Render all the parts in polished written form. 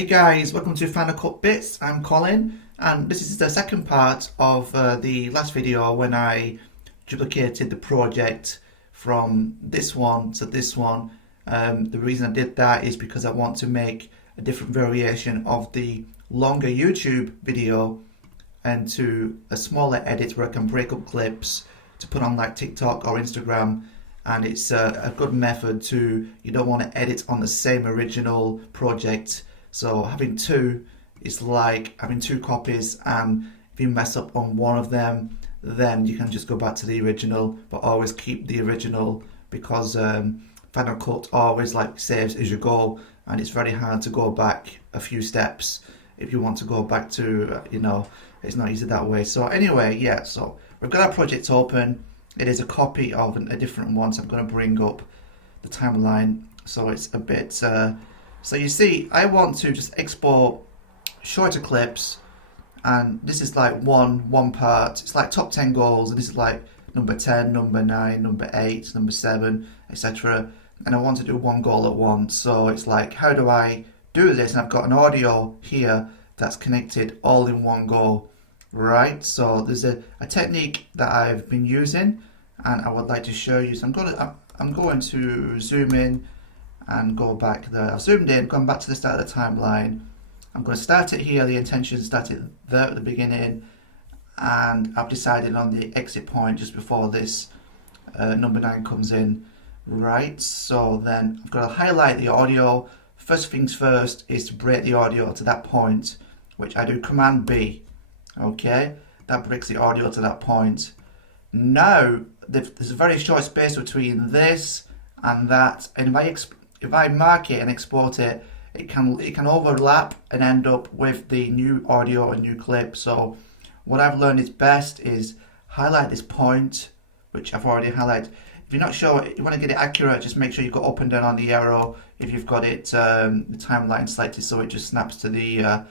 Hey guys, welcome to Final Cut Bits. I'm Colin, and this is the second part of the last video when I duplicated the project from this one to this one. The reason I did that is because I want to make a different variation of the longer YouTube video and to a smaller edit where I can break up clips to put on like TikTok or Instagram. And it's a good method to, you don't want to edit on the same original project. So having two is like having two copies, and if you mess up on one of them, then you can just go back to the original, but always keep the original, because Final Cut always like saves as you go, and it's very hard to go back a few steps if you want to go back to, it's not easy that way. So anyway, yeah, so we've got our project open. It is a copy of a different one, so I'm going to bring up the timeline so it's a bit... So you see, I want to just export shorter clips, and this is like one part. It's like top 10 goals, and this is like number 10, number 9, number 8, number 7, etc. And I want to do one goal at once. So it's like, how do I do this? And I've got an audio here that's connected all in one go, right? So there's a technique that I've been using, and I would like to show you. So I'm going to zoom in and go back there. I've zoomed in, gone back to the start of the timeline. I'm going to start it here. The intention is to start it there at the beginning, and I've decided on the exit point just before this number 9 comes in, right? So then I've got to highlight the audio. First things first is to break the audio to that point, which I do Command B. Okay, that breaks the audio to that point. Now there's a very short space between this and that, and if I mark it and export it, it can overlap and end up with the new audio and new clip. So what I've learned is best is highlight this point, which I've already highlighted. If you're not sure, you want to get it accurate, just make sure you go up and down on the arrow. If you've got it the timeline selected, so it just snaps to the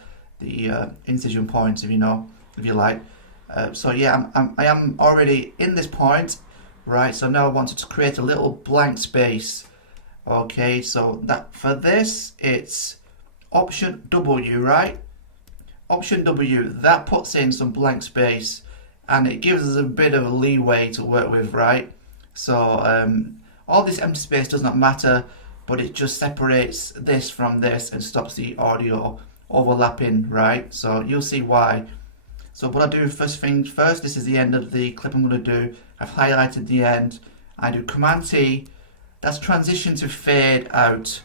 incision point, if you like. So yeah, I am already in this point, right? So now I wanted to create a little blank space. Okay, so that for this it's Option W, right? Option W, that puts in some blank space, and it gives us a bit of a leeway to work with, right? So all this empty space does not matter, but it just separates this from this and stops the audio overlapping, right? So you'll see why. So what I do first things first, this is the end of the clip I'm going to do. I've highlighted the end. I do Command T. That's transition to fade out.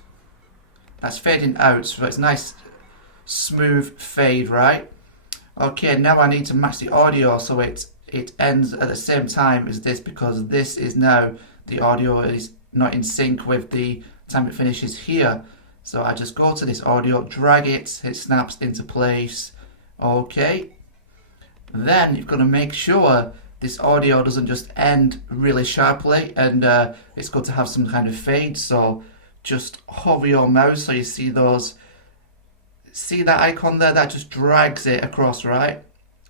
That's fading out, so it's nice smooth fade, right? Okay, now I need to match the audio so it ends at the same time as this, because this is now, the audio is not in sync with the time it finishes here. So I just go to this audio, drag it, it snaps into place. Okay, then you've got to make sure this audio doesn't just end really sharply, and it's good to have some kind of fade. So just hover your mouse so you see those, see that icon there, that just drags it across, right?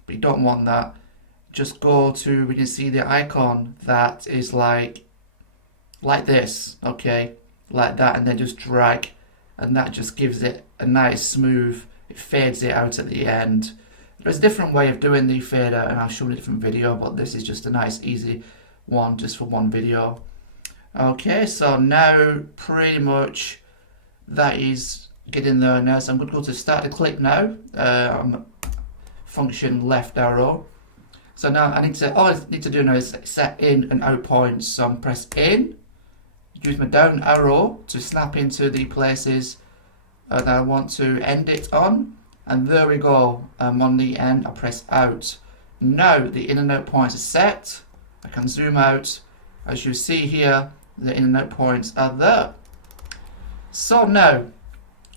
But you don't want that. Just go to when you see the icon that is like this, okay, like that, and then just drag, and that just gives it a nice smooth, it fades it out at the end. There's a different way of doing the fade out, and I'll show you a different video, but this is just a nice easy one just for one video. Okay, so now pretty much that is getting there now. So I'm going to go to start the clip now. Function left arrow. So now all I need to do now is set in and out points. So I'm press in, use my down arrow to snap into the places that I want to end it on. And there we go, on the end I press out. Now the in and out points are set. I can zoom out. As you see here, the in and out points are there. So now,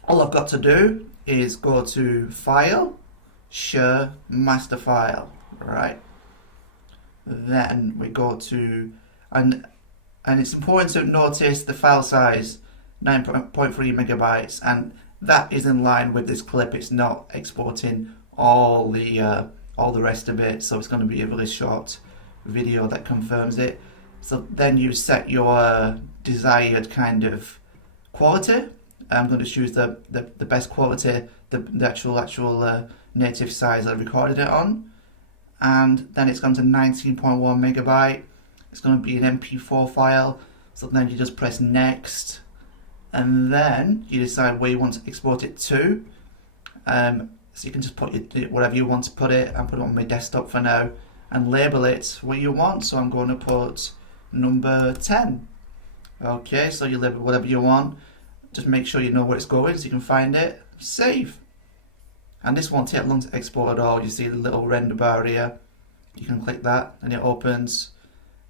all I've got to do is go to File, Share, Master File, right? Then we go to, and it's important to notice the file size, 9.3 megabytes, and that is in line with this clip. It's not exporting all the rest of it, so it's going to be a really short video that confirms it. So then you set your desired kind of quality, I'm going to choose the best quality, the actual native size I recorded it on, and then it's gone to 19.1 megabyte. It's going to be an MP4 file, so then you just press next, and then you decide where you want to export it to. So you can just put whatever you want to put it. I'll put it on my desktop for now and label it what you want. So I'm going to put number 10. Okay, so you label whatever you want. Just make sure you know where it's going so you can find it. Save. And this won't take long to export at all. You see the little render bar here. You can click that and it opens,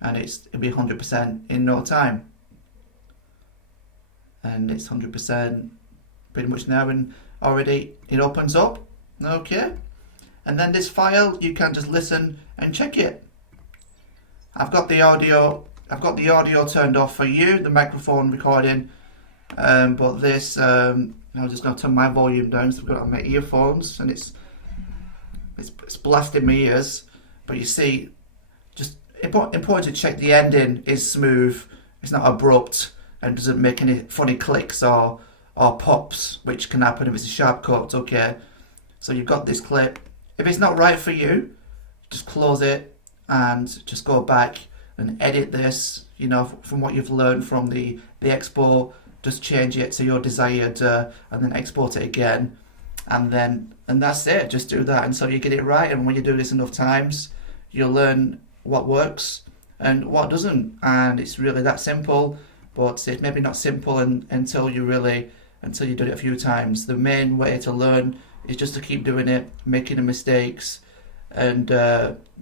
and it'll be 100% in no time. And it's 100% pretty much now, and already it opens up. Okay, and then this file you can just listen and check it. I've got the audio turned off for you, the microphone recording, but this I'm just going to turn my volume down, so I've got it on my earphones, and it's blasting my ears. But you see, just important to check the ending is smooth, it's not abrupt, and doesn't make any funny clicks or pops, which can happen if it's a sharp cut. Okay, so you've got this clip. If it's not right for you, just close it and just go back and edit this, you know, from what you've learned from the export. Just change it to your desired and then export it again, and that's it. Just do that until you get it right, and when you do this enough times, you'll learn what works and what doesn't. And it's really that simple, but it's maybe not simple until you do it a few times. The main way to learn is just to keep doing it, making the mistakes, and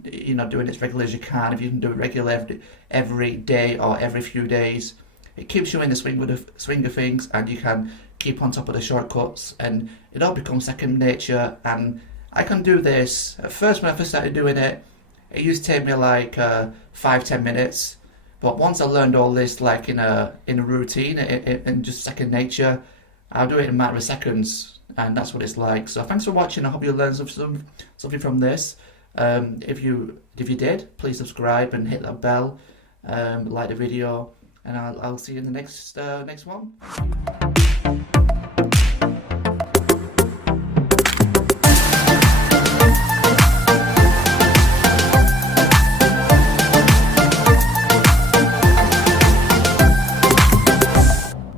you know, doing it as regularly as you can. If you can do it regularly every day or every few days, it keeps you in the swing of things, and you can keep on top of the shortcuts, and it all becomes second nature. And I can do this. At first, when I first started doing it, it used to take me like 5-10 minutes. But once I learned all this, like in a routine, in just second nature, I'll do it in a matter of seconds. And that's what it's like. So thanks for watching. I hope you learned something from this. If you did, please subscribe and hit that bell, like the video, and I'll see you in the next one.